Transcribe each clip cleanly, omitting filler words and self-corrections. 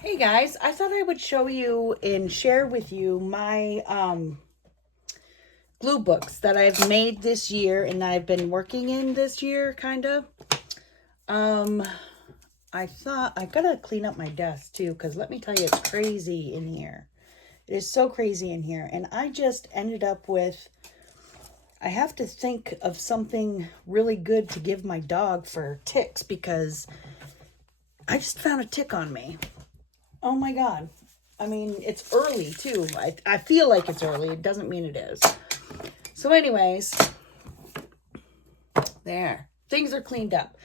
Hey guys, I thought I would show you and share with you my glue books that I've made this year and that I've been working in this year, kind of. Um, I thought I gotta clean up my desk too, because let me tell you, it's crazy in here. It is so crazy in here, and I just ended up with. I have to think of something really good to give my dog for ticks because I just found a tick on me. Oh my God. I mean, it's early too. I feel like it's early. It doesn't mean it is. So anyways, there. Things are cleaned up.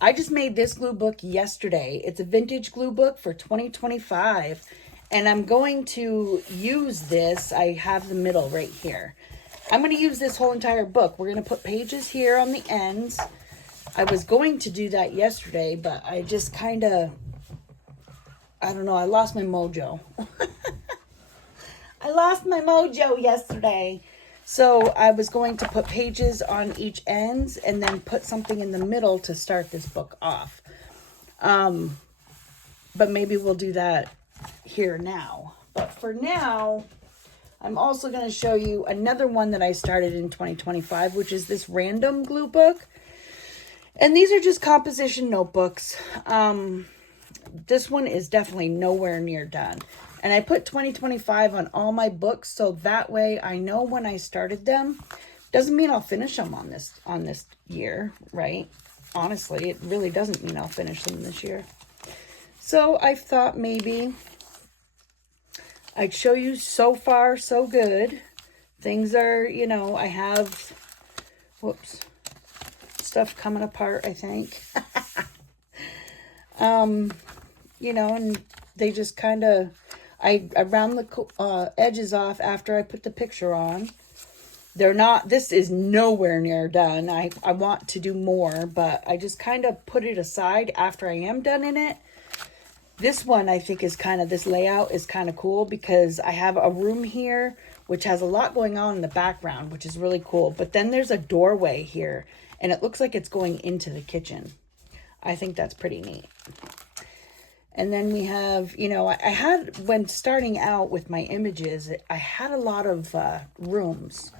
I just made this glue book yesterday. It's a vintage glue book for 2025. And I'm going to use this. I have the middle right here. I'm going to use this whole entire book. We're going to put pages here on the ends. I was going to do that yesterday, but I just kind of, I don't know, I lost my mojo. I lost my mojo yesterday. So I was going to put pages on each ends and then put something in the middle to start this book off. But maybe we'll do that here now. But for now, I'm also going to show you another one that I started in 2025, which is this random glue book. And these are just composition notebooks. This one is definitely nowhere near done. And I put 2025 on all my books so that way I know when I started them. Doesn't mean I'll finish them on this year, right? Honestly, it really doesn't mean I'll finish them this year. So I thought maybe I'd show you so far so good. Things are, I have, whoops, stuff coming apart, I think. And they just kind of, I round the edges off after I put the picture on. This is nowhere near done. I want to do more, but I just kind of put it aside after I am done in it. This one I think this layout is kind of cool because I have a room here, which has a lot going on in the background, which is really cool. But then there's a doorway here and it looks like it's going into the kitchen. I think that's pretty neat. And then we have, I had, when starting out with my images, I had a lot of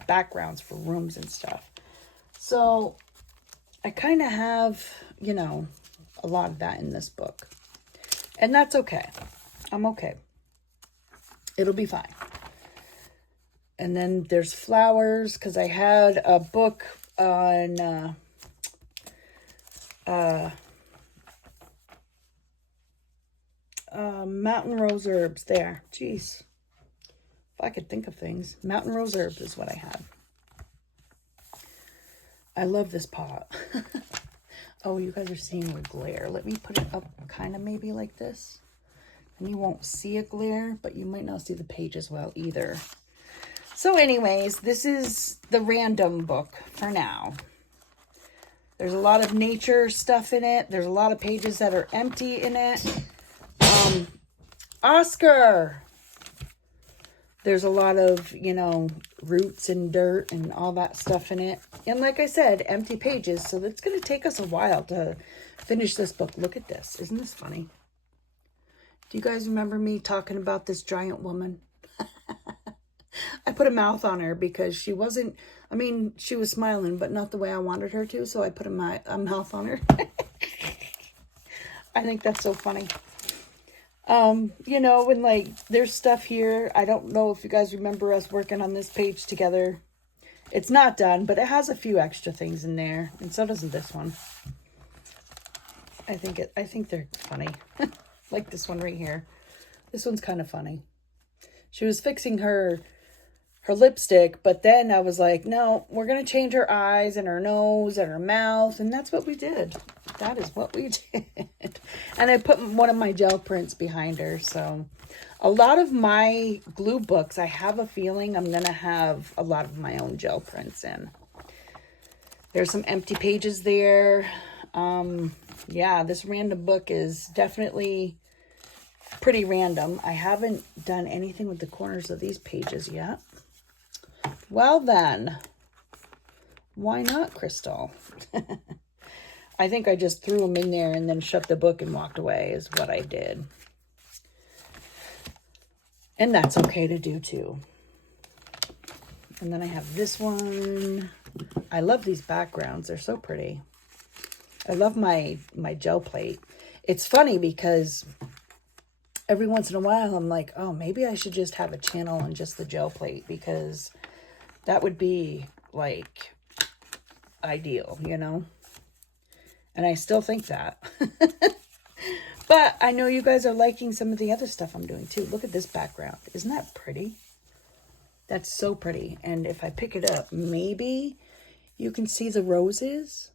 backgrounds for rooms and stuff. So I kind of have, a lot of that in this book. And that's okay. I'm okay. It'll be fine. And then there's flowers, because I had a book on mountain rose herbs there. Jeez. If I could think of things. Mountain rose herbs is what I had. I love this pot. Oh, you guys are seeing the glare. Let me put it up kind of maybe like this. And you won't see a glare, but you might not see the page as well either. So anyways, this is the random book for now. There's a lot of nature stuff in it. There's a lot of pages that are empty in it. Oscar. There's a lot of, roots and dirt and all that stuff in it. And like I said, empty pages. So it's going to take us a while to finish this book. Look at this. Isn't this funny? Do you guys remember me talking about this giant woman? I put a mouth on her because she wasn't, she was smiling, but not the way I wanted her to. So I put a mouth on her. I think that's so funny. When there's stuff here. I don't know if you guys remember us working on this page together. It's not done, but it has a few extra things in there. And so doesn't this one. I think they're funny. Like this one right here. This one's kind of funny. She was fixing her lipstick, but then I was like, no, we're going to change her eyes and her nose and her mouth. And that's what we did. That is what we did. And I put one of my gel prints behind her. So a lot of my glue books, I have a feeling I'm going to have a lot of my own gel prints in. There's some empty pages there. Yeah, this random book is definitely pretty random. I haven't done anything with the corners of these pages yet. Well then, why not, Crystal? I think I just threw them in there and then shut the book and walked away is what I did. And that's okay to do too. And then I have this one. I love these backgrounds. They're so pretty. I love my gel plate. It's funny because every once in a while I'm like, oh, maybe I should just have a channel on just the gel plate, because that would be like ideal, you know? And I still think that. But I know you guys are liking some of the other stuff I'm doing too. Look at this background. Isn't that pretty? That's so pretty. And if I pick it up, maybe you can see the roses.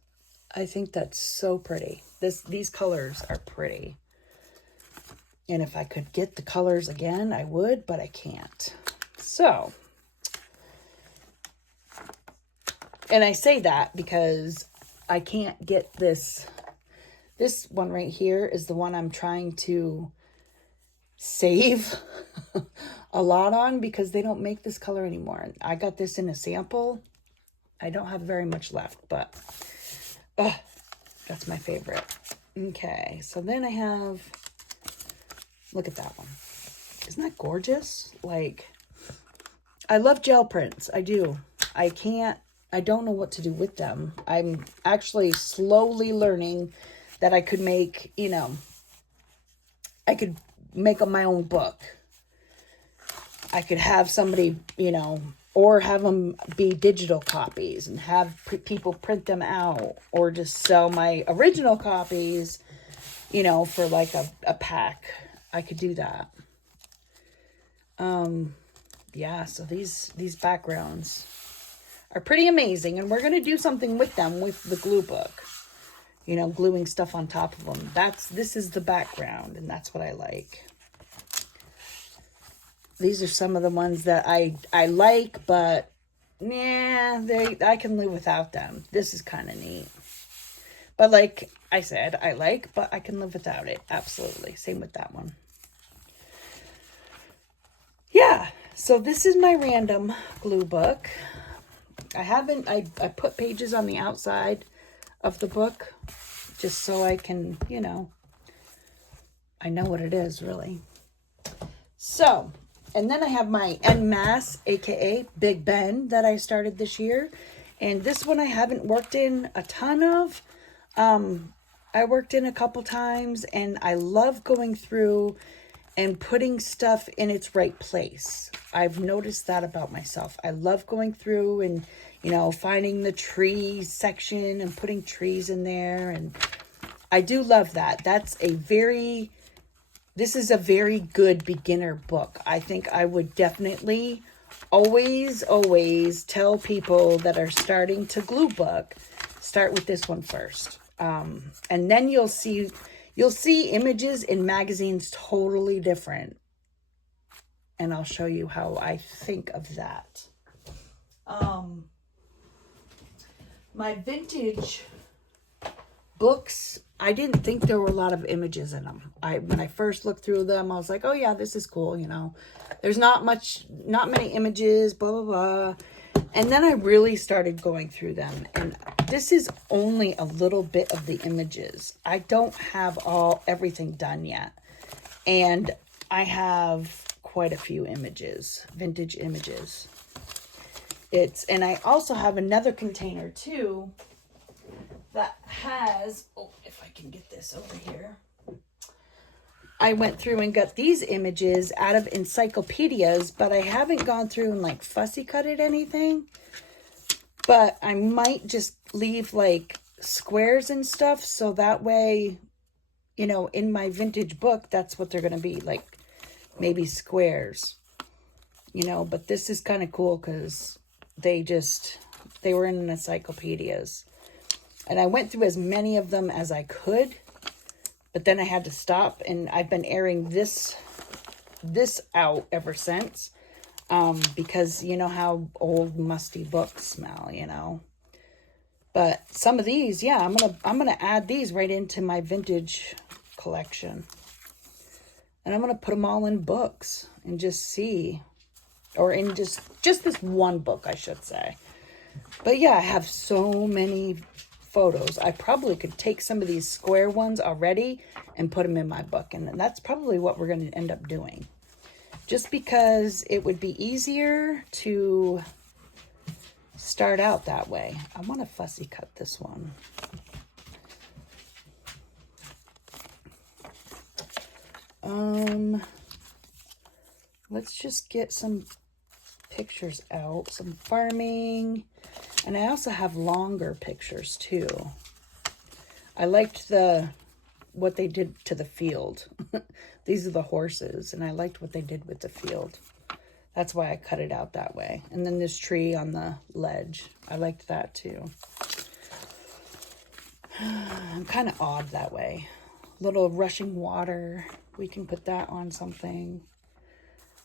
I think that's so pretty. These colors are pretty. And if I could get the colors again, I would, but I can't. So, and I say that because I can't get this. This one right here is the one I'm trying to save a lot on, because they don't make this color anymore. I got this in a sample. I don't have very much left, but that's my favorite. Okay, so then I have, look at that one. Isn't that gorgeous? Like, I love gel prints. I do. I don't know what to do with them. I'm actually slowly learning that I could make, you know, I could make up my own book. I could have somebody, you know, or have them be digital copies and have people print them out, or just sell my original copies, you know, for like a pack. I could do that. Yeah, so these backgrounds are pretty amazing, and we're going to do something with them with the glue book. You know, gluing stuff on top of them. This is the background, and that's what I like. These are some of the ones that I like, but yeah, I can live without them. This is kind of neat. But like I said, I like, but I can live without it. Absolutely. Same with that one. Yeah, so this is my random glue book. I put pages on the outside of the book just so I can, you know, I know what it is really. So, and then I have my En Masse, aka Big Ben, that I started this year. And this one I haven't worked in a ton of. I worked in a couple times, and I love going through and putting stuff in its right place. I've noticed that about myself. I love going through and, you know, finding the tree section and putting trees in there. And I do love that. This is a very good beginner book. I think I would definitely always tell people that are starting to glue book, start with this one first. And then you'll see images in magazines totally different. And I'll show you how I think of that. My vintage books, I didn't think there were a lot of images in them. When I first looked through them, I was like, oh yeah, this is cool, you know. There's not many images, blah, blah, blah. And then I really started going through them. And this is only a little bit of the images. I don't have everything done yet. And I have quite a few images, vintage images. And I also have another container too that has, oh, if I can get this over here. I went through and got these images out of encyclopedias, but I haven't gone through and like fussy cutted anything. But I might just leave like squares and stuff, so that way, you know, in my vintage book, that's what they're going to be, like maybe squares, you know. But this is kind of cool because they were in encyclopedias. And I went through as many of them as I could, but then I had to stop, and I've been airing this out ever since, because you know how old musty books smell, you know. But some of these, yeah, I'm gonna add these right into my vintage collection, and I'm gonna put them all in books and just see, or in just this one book, I should say. But yeah, I have so many photos. I probably could take some of these square ones already and put them in my book, and that's probably what we're going to end up doing. just because it would be easier to start out that way. I want to fussy cut this one. Let's just get some pictures out, some farming, and I also have longer pictures too. I liked what they did to the field. These are the horses, and I liked what they did with the field. That's why I cut it out that way. And then this tree on the ledge, I liked that too. I'm kind of odd that way. Little rushing water, we can put that on something.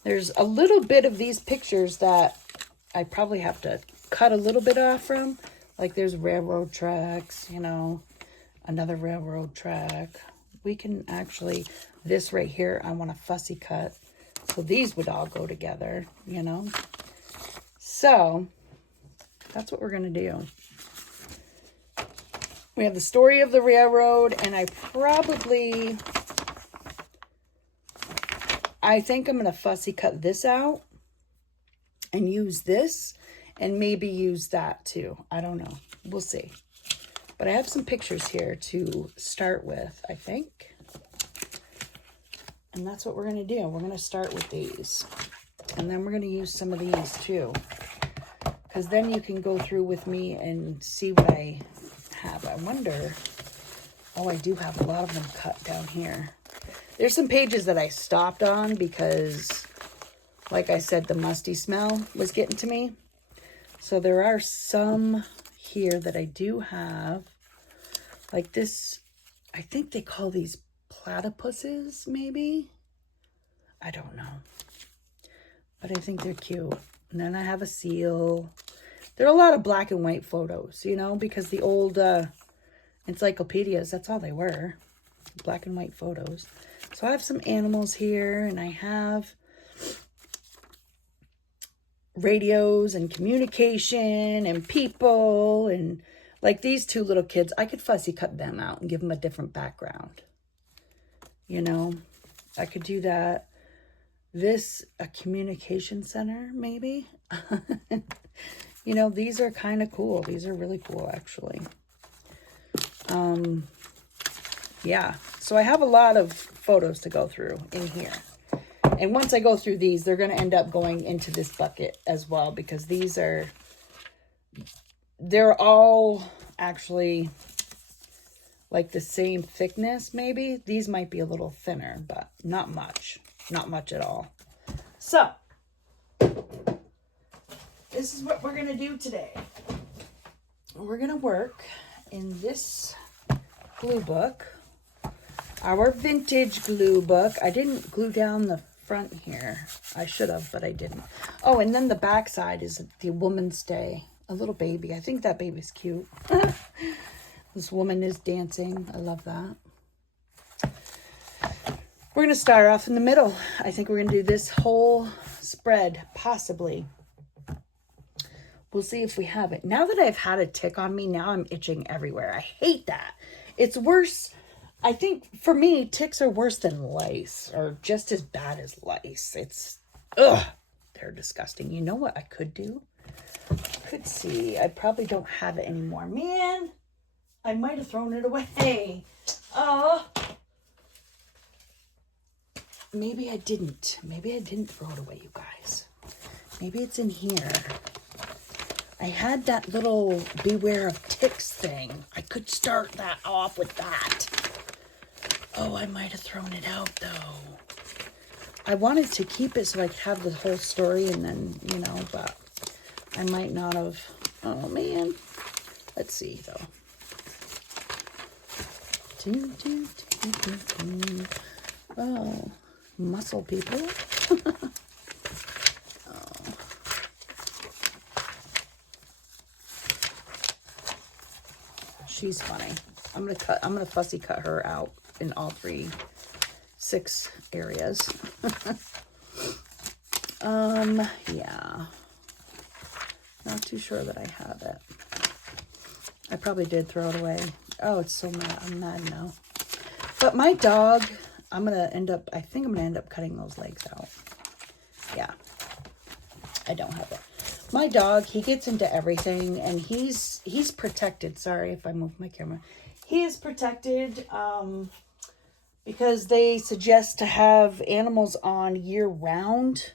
There's a little bit of these pictures that I probably have to cut a little bit off from. Like there's railroad tracks, you know, another railroad track. We can actually, this right here, I want a fussy cut. So these would all go together, you know. So that's what we're going to do. We have the story of the railroad, and I think I'm going to fussy cut this out and use this and maybe use that too. I don't know. We'll see. But I have some pictures here to start with, I think. And that's what we're going to do. We're going to start with these. And then we're going to use some of these too. Because then you can go through with me and see what I have. I wonder... Oh, I do have a lot of them cut down here. There's some pages that I stopped on because, like I said, the musty smell was getting to me. So there are some here that I do have. Like this, I think they call these platypuses, maybe? I don't know. But I think they're cute. And then I have a seal. There are a lot of black and white photos, you know, because the old encyclopedias, that's all they were. Black and white photos. So I have some animals here, and I have radios and communication and people, and like these two little kids, I could fussy cut them out and give them a different background. You know, I could do that. This, a communication center, maybe. You know, these are kind of cool. These are really cool, actually. Yeah, so I have a lot of photos to go through in here. And once I go through these, they're going to end up going into this bucket as well, because they're all actually like the same thickness, maybe. These might be a little thinner, but not much. Not much at all. So, this is what we're going to do today. We're going to work in this glue book. Our vintage glue book. I didn't glue down the front here. I should have, but I didn't. Oh, and then the back side is the Woman's Day. A little baby. I think that baby's cute. This woman is dancing. I love that. We're going to start off in the middle. I think we're going to do this whole spread, possibly. We'll see if we have it. Now that I've had a tick on me, now I'm itching everywhere. I hate that. It's worse. I think for me, ticks are worse than lice, or just as bad as lice. They're disgusting. You know what I could do? I could see. I probably don't have it anymore. Man, I might have thrown it away. Oh. Maybe I didn't. Maybe I didn't throw it away, you guys. Maybe it's in here. I had that little beware of ticks thing. I could start that off with that. Oh, I might have thrown it out, though. I wanted to keep it so I could have the whole story and then, you know, but I might not have. Oh, man. Let's see, though. Oh, muscle people. She's funny. I'm gonna fussy cut her out in all 6 areas. Yeah. Not too sure that I have it. I probably did throw it away. Oh, it's so mad. I'm mad now. But my dog, I think I'm gonna end up cutting those legs out. Yeah, I don't have it. My dog, he gets into everything, and he's protected. Sorry if I move my camera. He is protected because they suggest to have animals on year-round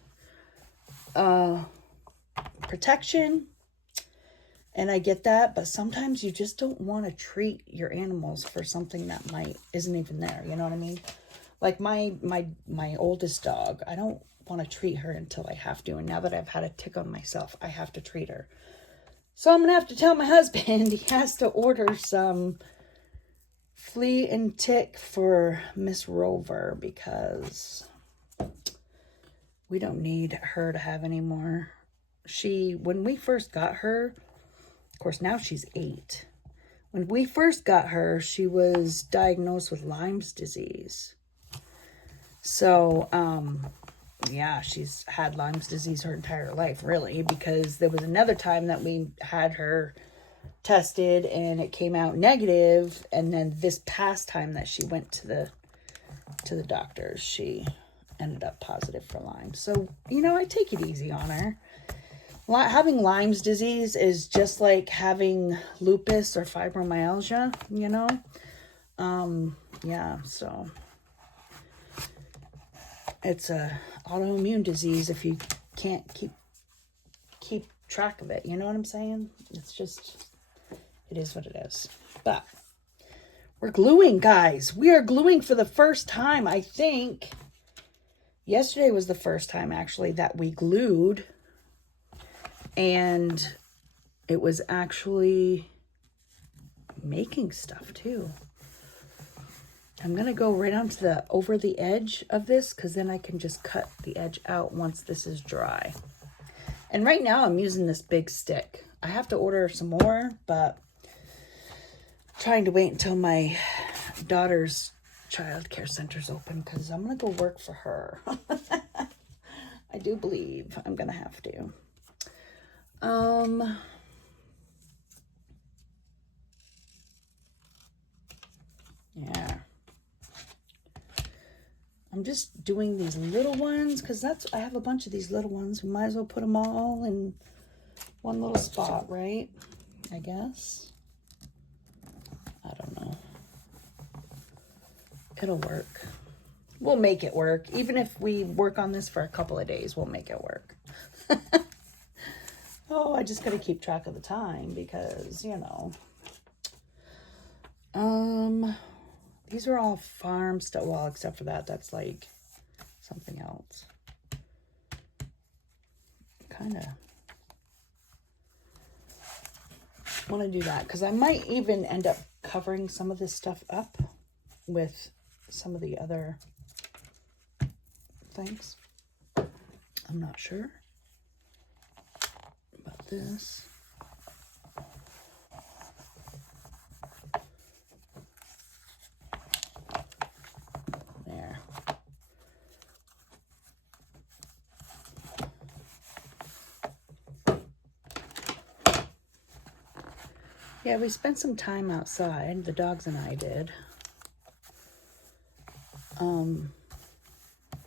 protection. And I get that, but sometimes you just don't want to treat your animals for something that isn't even there. You know what I mean? Like my oldest dog, I don't want to treat her until I have to. And now that I've had a tick on myself, I have to treat her. So I'm going to have to tell my husband he has to order some flea and tick for Miss Rover because we don't need her to have any more. When we first got her, of course, now she's 8. When we first got her, she was diagnosed with Lyme's disease. So, yeah, she's had Lyme's disease her entire life, really, because there was another time that we had her tested and it came out negative, and then this past time that she went to the doctors, she ended up positive for Lyme. So, I take it easy on her. Having Lyme's disease is just like having lupus or fibromyalgia, yeah, so it's a autoimmune disease if you can't keep track of it. You know what I'm saying? It is what it is. But we're gluing, guys. We are gluing for the first time. I think yesterday was the first time actually that we glued. And it was actually making stuff too. I'm going to go right onto over the edge of this because then I can just cut the edge out once this is dry. And right now I'm using this big stick. I have to order some more, but I'm trying to wait until my daughter's childcare center's open because I'm going to go work for her. I do believe I'm going to have to. Yeah. I'm just doing these little ones because I have a bunch of these little ones. We might as well put them all in one little spot, right? I guess. I don't know. It'll work. We'll make it work. Even if we work on this for a couple of days, we'll make it work. Oh, I just got to keep track of the time because, these are all farm stuff. Well, except for that's like something else. Kind of want to do that because I might even end up covering some of this stuff up with some of the other things. I'm not sure about this. There. Yeah, we spent some time outside. The dogs and I did.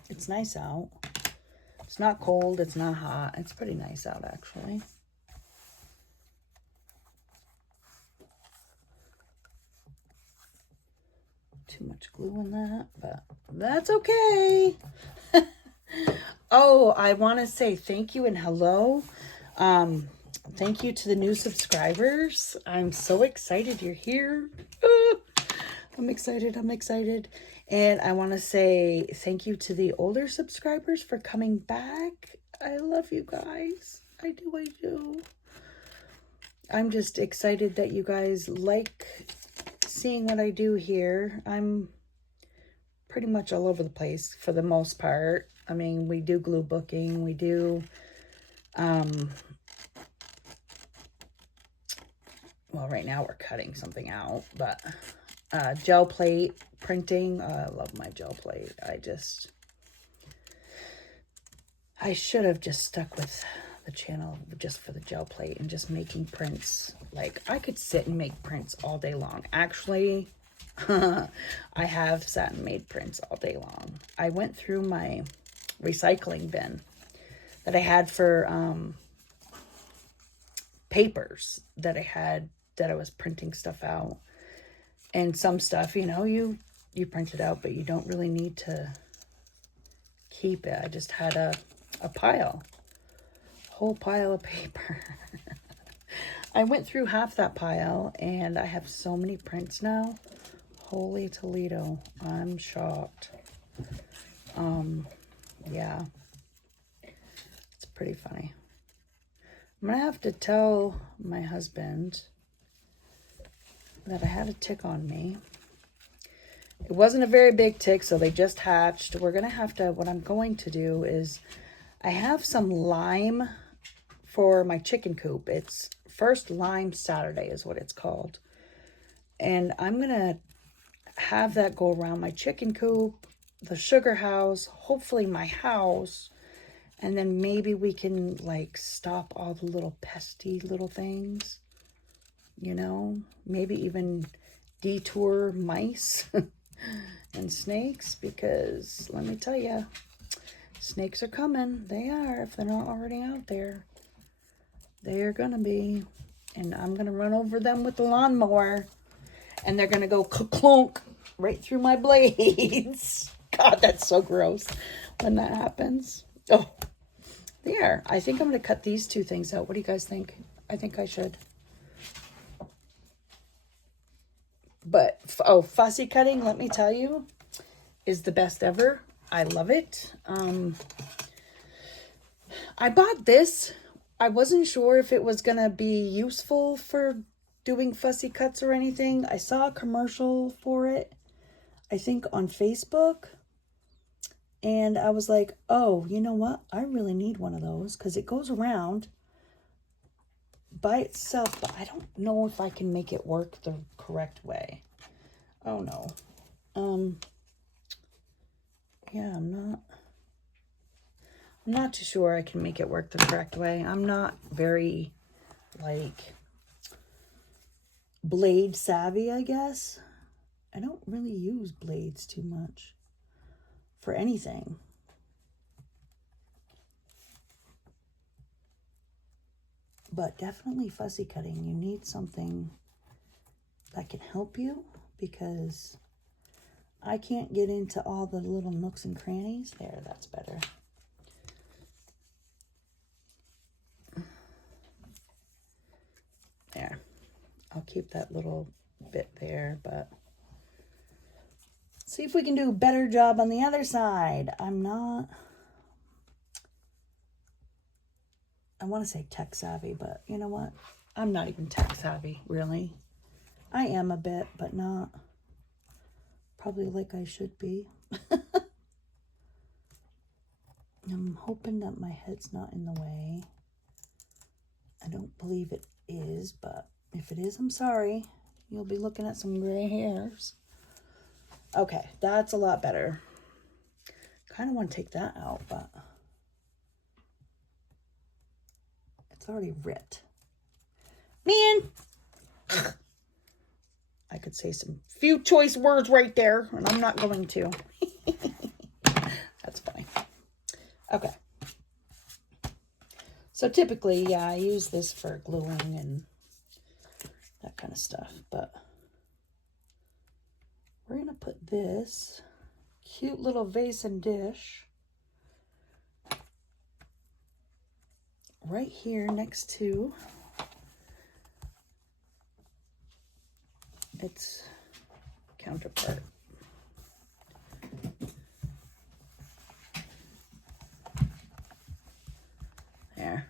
It's nice out. It's not cold. It's not hot. It's pretty nice out, actually. Too much glue in that, but that's okay. Oh, I want to say thank you and hello. Thank you to the new subscribers. I'm so excited you're here. I'm excited. And I want to say thank you to the older subscribers for coming back. I love you guys. I do. I'm just excited that you guys like seeing what I do here. I'm pretty much all over the place for the most part. I mean, we do glue booking. We do, well, right now we're cutting something out, but gel plate printing. I love my gel plate. I should have just stuck with the channel just for the gel plate and just making prints. Like, I could sit and make prints all day long. Actually, I have sat and made prints all day long. I went through my recycling bin that I had for papers that I had, that I was printing stuff out. And some stuff, you know, you print it out, but you don't really need to keep it. I just had a whole pile of paper. I went through half that pile, and I have so many prints now. Holy Toledo, I'm shocked. Yeah, it's pretty funny. I'm gonna have to tell my husband that I had a tick on me. It wasn't a very big tick, so they just hatched. We're gonna have to, what I'm going to do is, I have some lime for my chicken coop. It's First Lime Saturday is what it's called. And I'm gonna have that go around my chicken coop, the sugar house, hopefully my house, and then maybe we can like stop all the little pesty little things, you know, maybe even detour mice and snakes, because let me tell you, snakes are coming. They are, if they're not already out there. They are gonna be, and I'm gonna run over them with the lawnmower, and they're gonna go clunk right through my blades. God, that's so gross when that happens. Oh, there. I think I'm gonna cut these two things out. What do you guys think? I think I should. But, oh, fussy cutting, let me tell you, is the best ever. I love it. I bought this. I wasn't sure if it was going to be useful for doing fussy cuts or anything. I saw a commercial for it, I think on Facebook. And I was like, oh, you know what? I really need one of those, because it goes around by itself, but I don't know if I can make it work the correct way. Oh no. Yeah, I'm not too sure I can make it work the correct way. I'm not very, like, blade savvy, I guess. I don't really use blades too much for anything. But definitely fussy cutting. You need something that can help you, because I can't get into all the little nooks and crannies. There, that's better. There. I'll keep that little bit there, but see if we can do a better job on the other side. I want to say tech savvy, but you know what? I'm not even tech savvy, really. I am a bit, but not probably like I should be. I'm hoping that my head's not in the way. I don't believe it is, but if it is, I'm sorry. You'll be looking at some gray hairs. Okay, that's a lot better. Kind of want to take that out, but it's already ripped. Man! I could say some few choice words right there, and I'm not going to. That's funny. Okay. So typically, yeah, I use this for gluing and that kind of stuff, but we're going to put this cute little vase and dish right here next to its counterpart. There.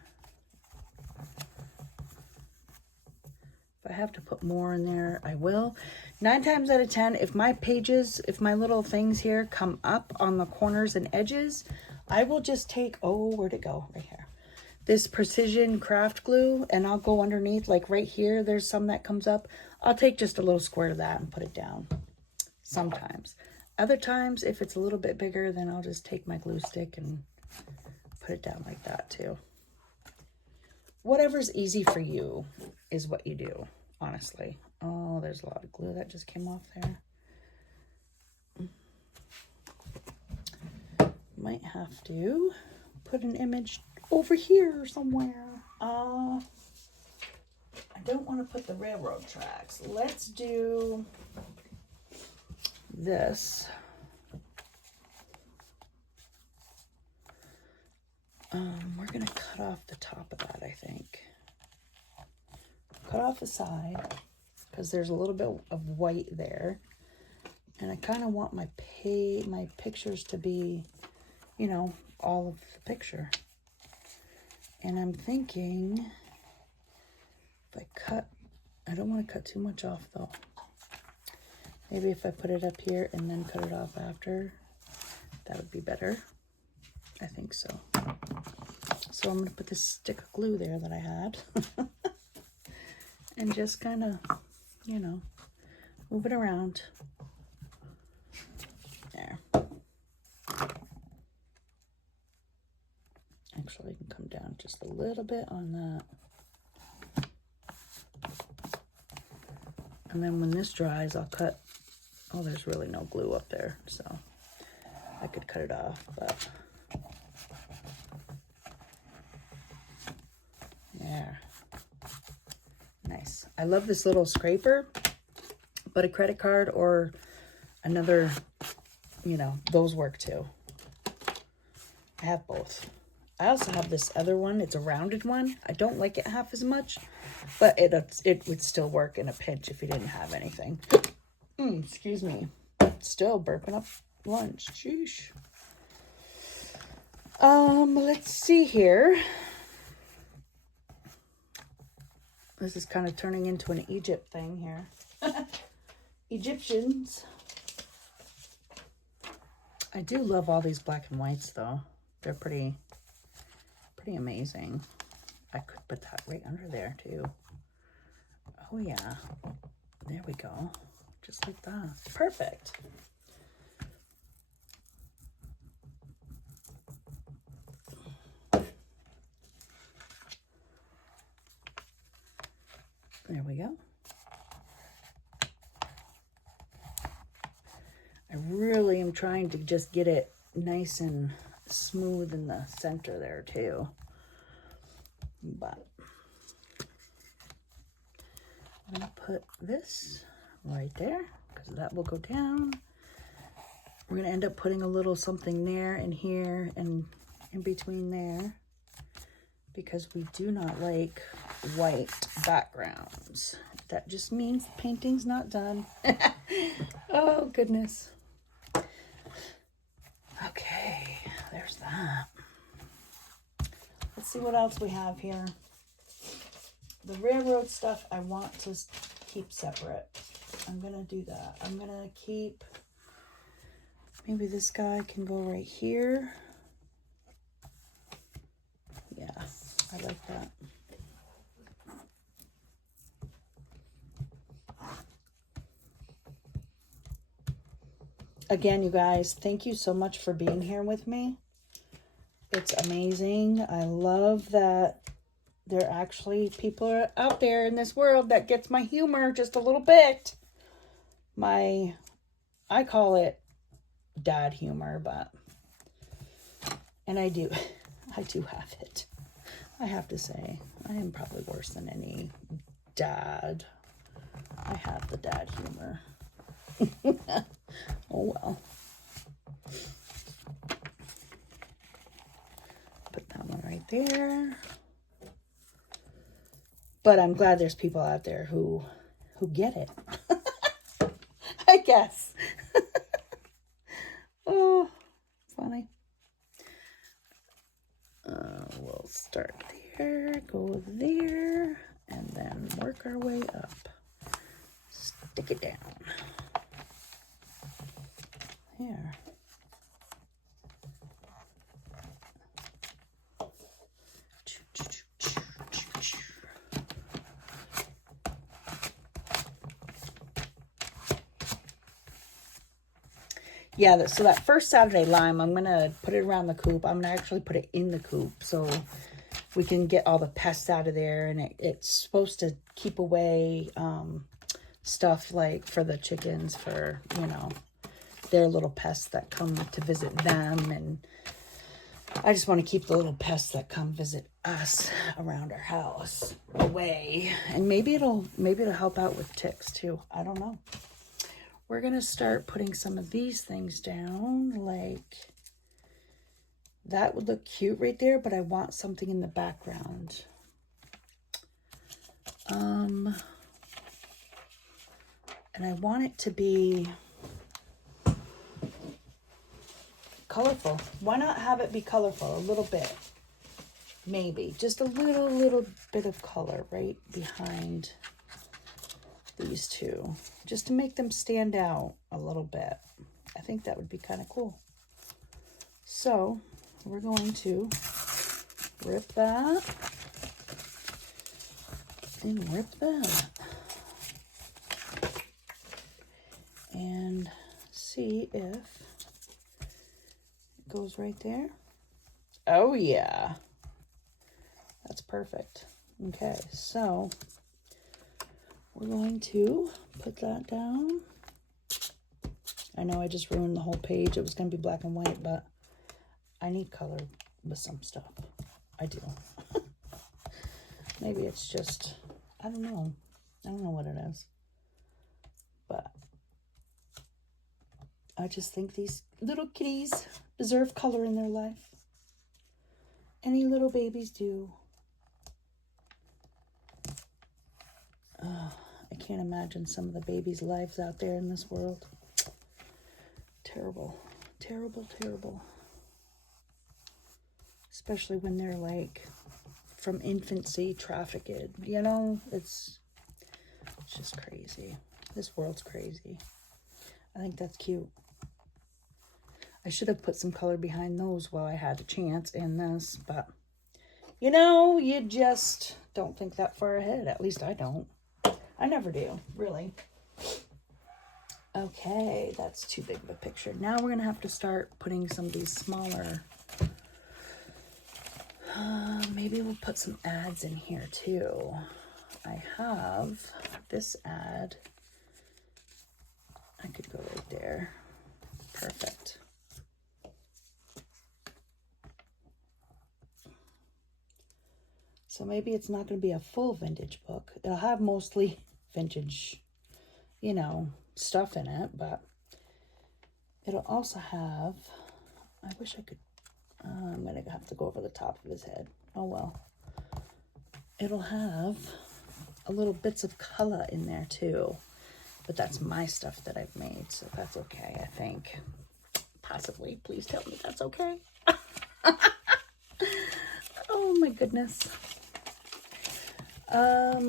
If I have to put more in there, I will. 9 times out of 10, if my pages, if my little things here come up on the corners and edges, I will just take, oh, where'd it go? Right here. This precision craft glue, and I'll go underneath, like right here, there's some that comes up. I'll take just a little squirt of that and put it down. Sometimes. Other times, if it's a little bit bigger, then I'll just take my glue stick and put it down like that too. Whatever's easy for you is what you do, honestly. Oh, there's a lot of glue that just came off there. Might have to put an image over here somewhere. I don't want to put the railroad tracks. Let's do this. We're going to cut off the top of that, I think. Cut off the side because there's a little bit of white there. And I kind of want my pictures to be, you know, all of the picture. And I'm thinking if I cut, I don't want to cut too much off though. Maybe if I put it up here and then cut it off after, that would be better. I think so. So I'm going to put this stick of glue there that I had. And just kind of, you know, move it around. There. Actually, I can come down just a little bit on that. And then when this dries, I'll cut. Oh, there's really no glue up there, so I could cut it off, but there. Nice. I love this little scraper, but a credit card or another, you know, those work too. I have both. I also have this other one. It's a rounded one. I don't like it half as much, but it would still work in a pinch if you didn't have anything. Excuse me. Still burping up lunch. Sheesh. Let's see here. This is kind of turning into an Egypt thing here. Egyptians. I do love all these black and whites though. They're pretty amazing. I could put that right under there too. Oh yeah. There we go. Just like that. Perfect. There we go. I really am trying to just get it nice and smooth in the center there too. But I'm gonna put this right there because that will go down. We're gonna end up putting a little something there and here and in between there because we do not like white backgrounds. That just means the painting's not done. Oh goodness. Okay, there's that. Let's see what else we have here. The railroad stuff I want to keep separate. I'm gonna do that. I'm gonna keep, maybe this guy can go right here. Yeah, I like that. Again, you guys, thank you so much for being here with me. It's amazing. I love that there actually people are out there in this world that gets my humor just a little bit. I call it dad humor, but, and I do have it. I have to say, I am probably worse than any dad. I have the dad humor. Oh well. Put that one right there. But I'm glad there's people out there who get it. I guess. Oh, funny. We'll start there, go there, and then work our way up. Stick it down. There. Yeah, so that first Saturday lime, I'm going to put it around the coop. I'm going to actually put it in the coop so we can get all the pests out of there. And it's supposed to keep away stuff like for the chickens, for, you know, their little pests that come to visit them. And I just want to keep the little pests that come visit us around our house away. And maybe it'll help out with ticks too. I don't know. We're going to start putting some of these things down, like that would look cute right there, but I want something in the background. And I want it to be colorful. Why not have it be colorful a little bit? Maybe just a little bit of color right behind these two, just to make them stand out a little bit. I think that would be kind of cool. So we're going to rip that and rip that and see if it goes right there. Oh yeah, that's perfect. Okay, so we're going to put that down. I know I just ruined the whole page. It was going to be black and white, but I need color with some stuff. I do. Maybe it's just, I don't know. I don't know what it is. But I just think these little kitties deserve color in their life. Any little babies do. I can't imagine some of the babies' lives out there in this world. Terrible, terrible, terrible. Especially when they're like from infancy trafficked, you know, it's just crazy. This world's crazy. I think that's cute. I should have put some color behind those while I had a chance in this, but you know, you just don't think that far ahead. At least I don't. I never do, really. Okay, that's too big of a picture. Now we're going to have to start putting some of these smaller. Maybe we'll put some ads in here too. I have this ad. I could go right there. Perfect. So maybe it's not going to be a full vintage book. It'll have mostly vintage, you know, stuff in it, but it'll also have, I wish I could, I'm going to have to go over the top of his head. Oh well. It'll have a little bits of color in there too, but that's my stuff that I've made, so that's okay, I think. Possibly. Please tell me that's okay. Oh my goodness.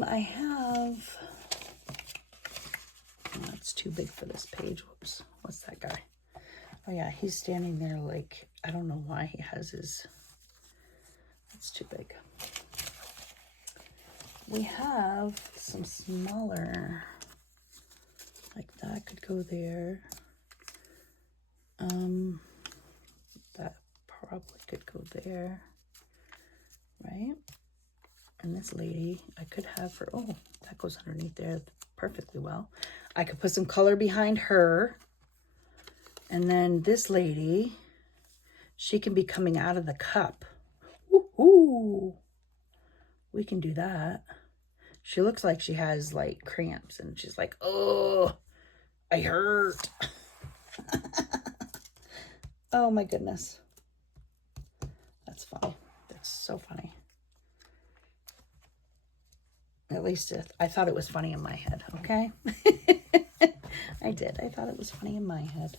I have, oh, that's too big for this page. Whoops. What's that guy? Oh yeah, he's standing there like, I don't know why he has his, that's too big. We have some smaller, like that could go there. That probably could go there, right? And this lady, I could have her, oh, that goes underneath there perfectly well. I could put some color behind her. And then this lady, she can be coming out of the cup. Woohoo! We can do that. She looks like she has like cramps and she's like, oh, I hurt. Oh my goodness. That's funny. That's so funny. At least I thought it was funny in my head, okay? I did. I thought it was funny in my head.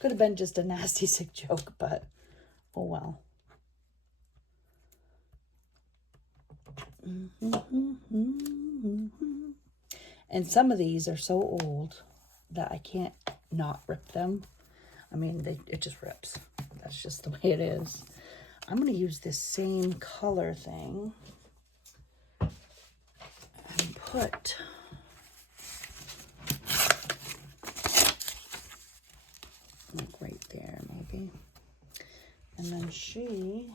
Could have been just a nasty, sick joke, but oh well. And some of these are so old that I can't not rip them. I mean, it just rips. That's just the way it is. I'm going to use this same color thing and put like right there maybe. And then she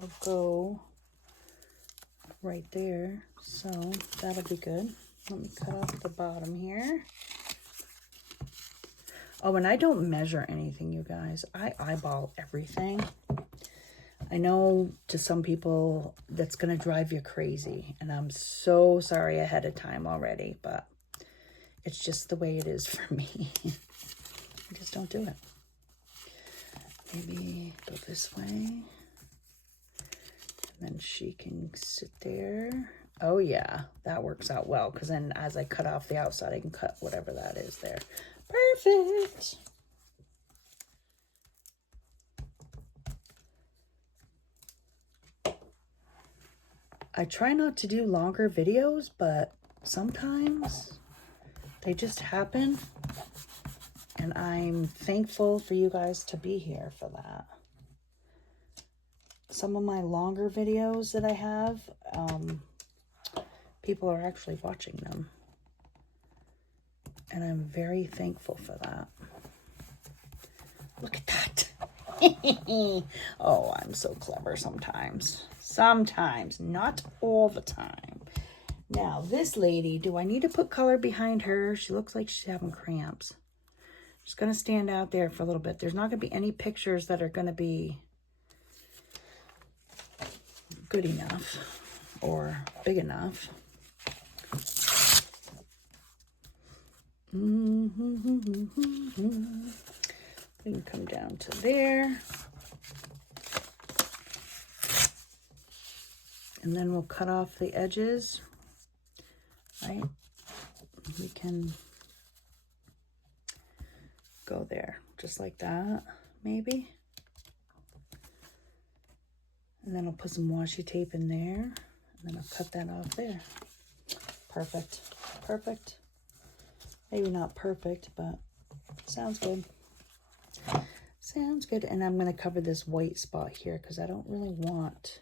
will go right there. So that'll be good. Let me cut off the bottom here. Oh, and I don't measure anything, you guys. I eyeball everything. I know to some people that's going to drive you crazy, and I'm so sorry ahead of time already, but it's just the way it is for me. I just don't do it. Maybe go this way, and then she can sit there. Oh yeah, that works out well, because then as I cut off the outside, I can cut whatever that is there. Perfect. I try not to do longer videos, but sometimes they just happen, and I'm thankful for you guys to be here for that. Some of my longer videos that I have, people are actually watching them, and I'm very thankful for that. Look at that. Oh, I'm so clever sometimes. Sometimes, not all the time. Now, this lady, do I need to put color behind her? She looks like she's having cramps. She's going to stand out there for a little bit. There's not going to be any pictures that are going to be good enough or big enough. We can come down to there. And then we'll cut off the edges, right? We can go there, just like that, maybe. And then I'll put some washi tape in there, and then I'll cut that off there. Perfect, perfect. Maybe not perfect, but sounds good. Sounds good. And I'm going to cover this white spot here because I don't really want,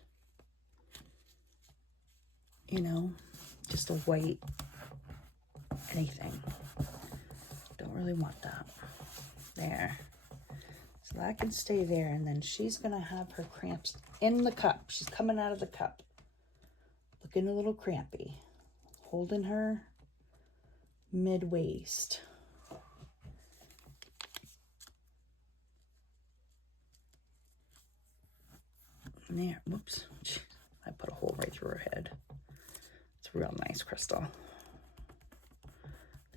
you know, just a white anything. Don't really want that. There. So that can stay there. And then she's going to have her cramps in the cup. She's coming out of the cup. Looking a little crampy. Holding her mid-waist. There. Whoops. I put a hole right through her head. It's real nice, Crystal.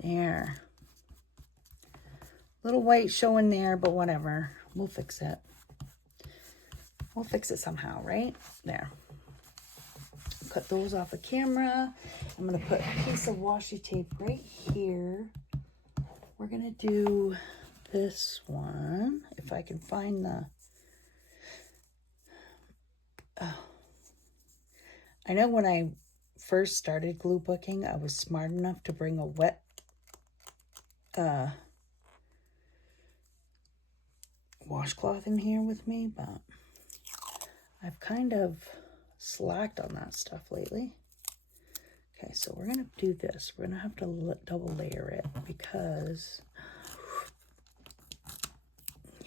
There. Little white showing there, but whatever. We'll fix it. We'll fix it somehow, right? There. Cut those off of camera. I'm going to put a piece of washi tape right here. We're going to do this one. If I can find the... Oh. I know when I first started glue booking, I was smart enough to bring a wet washcloth in here with me, but I've kind of slacked on that stuff lately. Okay, so we're gonna do this. We're gonna have to double layer it because,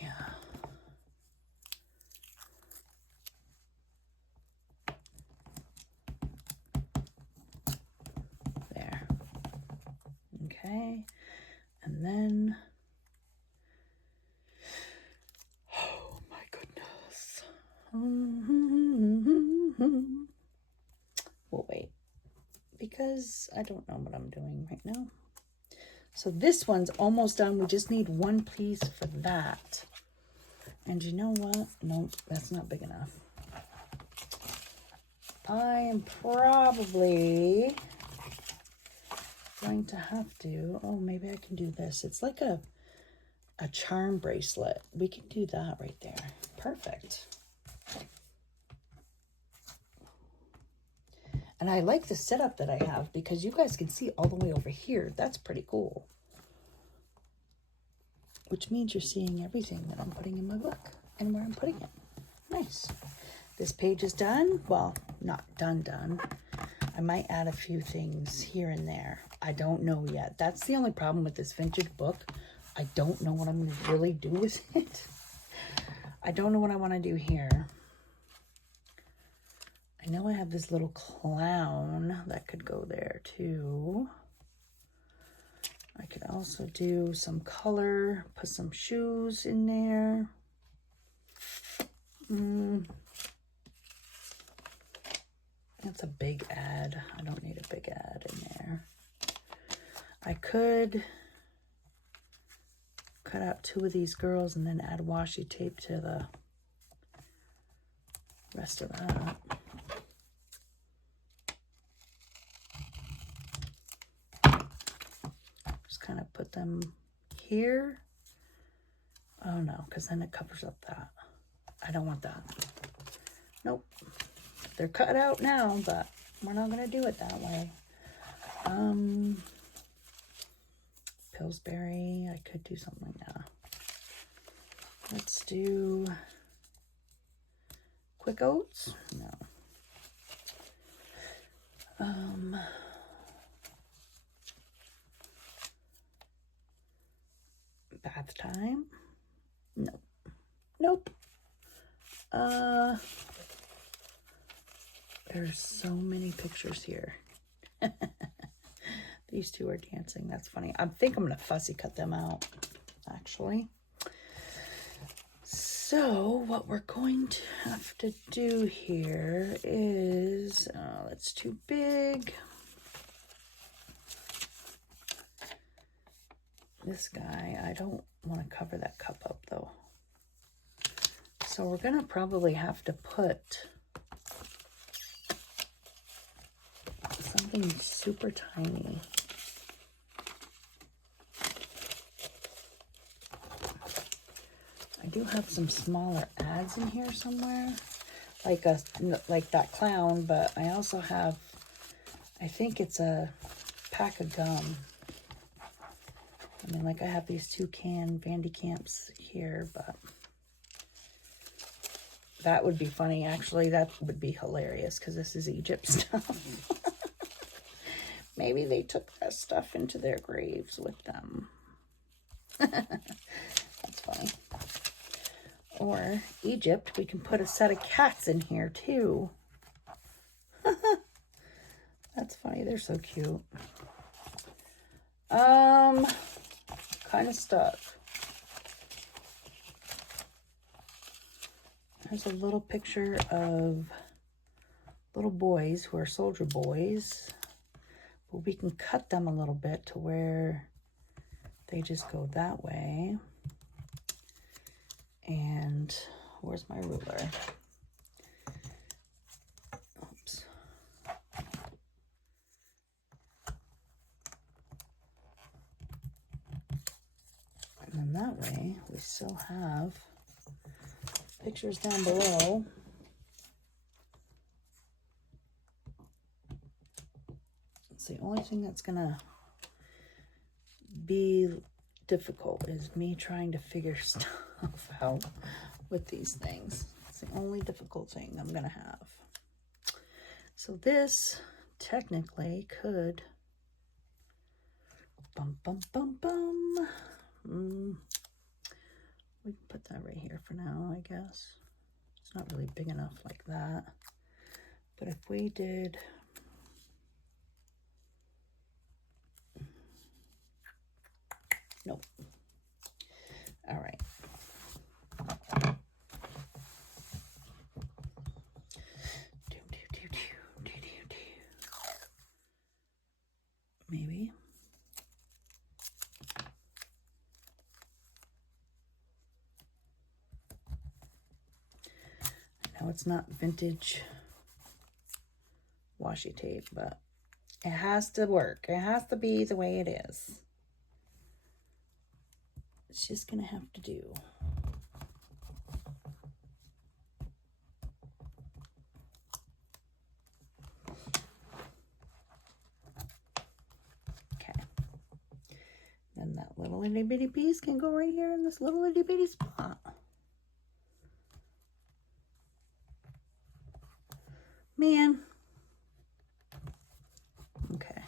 yeah. There. Okay, and then, oh my goodness. We'll wait because I don't know what I'm doing right now. So this one's almost done. We just need one piece for that. And you know what? No, that's not big enough. I am probably going to have to, oh, maybe I can do this. It's like a charm bracelet. We can do that right there. Perfect. And I like the setup that I have because you guys can see all the way over here. That's pretty cool. Which means you're seeing everything that I'm putting in my book and where I'm putting it. Nice. This page is done. Well, not done. I might add a few things here and there. I don't know yet. That's the only problem with this vintage book. I don't know what I'm going to really do with it. I don't know what I want to do here. I know I have this little clown that could go there too. I could also do some color, put some shoes in there. That's a big ad. I don't need a big ad in there. I could cut out 2 of these girls and then add washi tape to the rest of that. Just kind of put them here. Oh no, because then it covers up that. I don't want that. Nope. They're cut out now, but we're not going to do it that way. Pillsbury, I could do something like that. Let's do Quick Oats. No. Bath time. Nope. Nope. There's so many pictures here. These 2 are dancing. That's funny. I think I'm going to fussy cut them out, actually. So what we're going to have to do here is, oh, that's too big. This guy, I don't want to cover that cup up though. So we're going to probably have to put something super tiny. I do have some smaller ads in here somewhere, like that clown, but I also have, I think it's a pack of gum. I mean, like I have these 2 can Vandy Camps here, but that would be funny. Actually, that would be hilarious because this is Egypt stuff. Maybe they took that stuff into their graves with them. That's funny. Or Egypt, we can put a set of cats in here too. That's funny. They're so cute. Kind of stuck. There's a little picture of little boys who are soldier boys. But we can cut them a little bit to where they just go that way. And where's my ruler? Oops. And then that way we still have pictures down below. It's the only thing that's gonna be difficult is me trying to figure stuff out with these things. It's the only difficult thing I'm gonna have. So this technically could we can put that right here for now, I guess. It's not really big enough like that. But if we did nope. All right. Maybe. I know it's not vintage washi tape, but it has to work. It has to be the way it is. It's just gonna have to do. Okay. Then that little itty bitty piece can go right here in this little itty bitty spot. Man. Okay.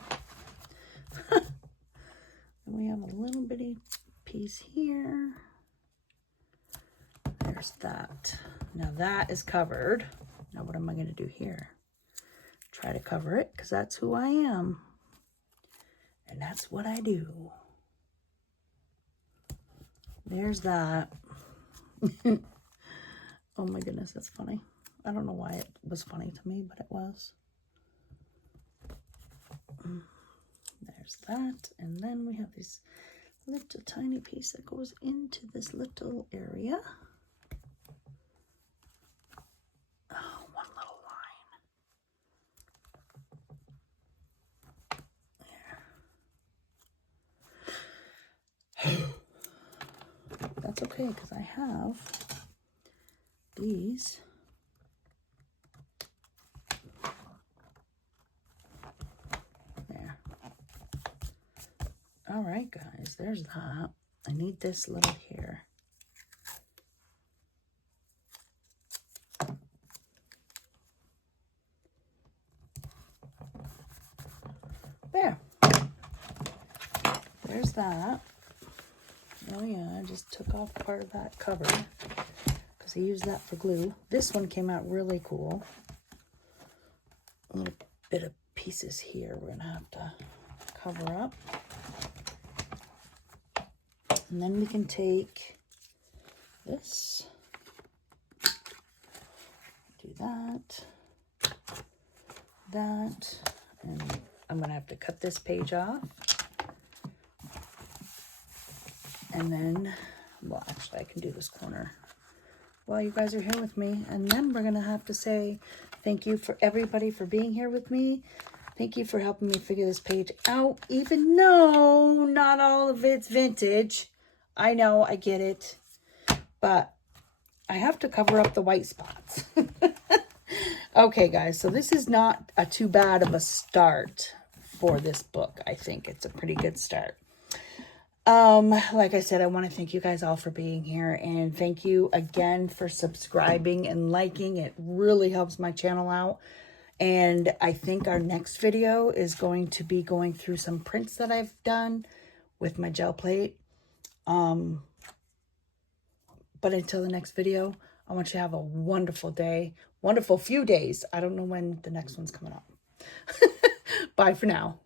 Then we have a little bitty piece here. There's that. Now that is covered. Now what am I going to do here? Try to cover it because that's who I am. And that's what I do. There's that. Oh my goodness, that's funny. I don't know why it was funny to me, but it was. There's that. And then we have this little tiny piece that goes into this little area. Oh, one little line. There. That's okay, because I have these. There. All right, guys, there's that. I need this little here. There. There's that. Oh yeah, I just took off part of that cover because I used that for glue. This one came out really cool. A little bit of pieces here we're gonna have to cover up. And then we can take this, do that, and I'm gonna have to cut this page off. And then, well, actually I can do this corner while you guys are here with me. And then we're gonna have to say thank you for everybody for being here with me. Thank you for helping me figure this page out, even though not all of it's vintage. I know, I get it, but I have to cover up the white spots. Okay, guys, so this is not too bad of a start for this book. I think it's a pretty good start. Like I said, I want to thank you guys all for being here, and thank you again for subscribing and liking. It really helps my channel out. And I think our next video is going to be going through some prints that I've done with my gel plate. But until the next video, I want you to have a wonderful day, wonderful few days. I don't know when the next one's coming up. Bye for now.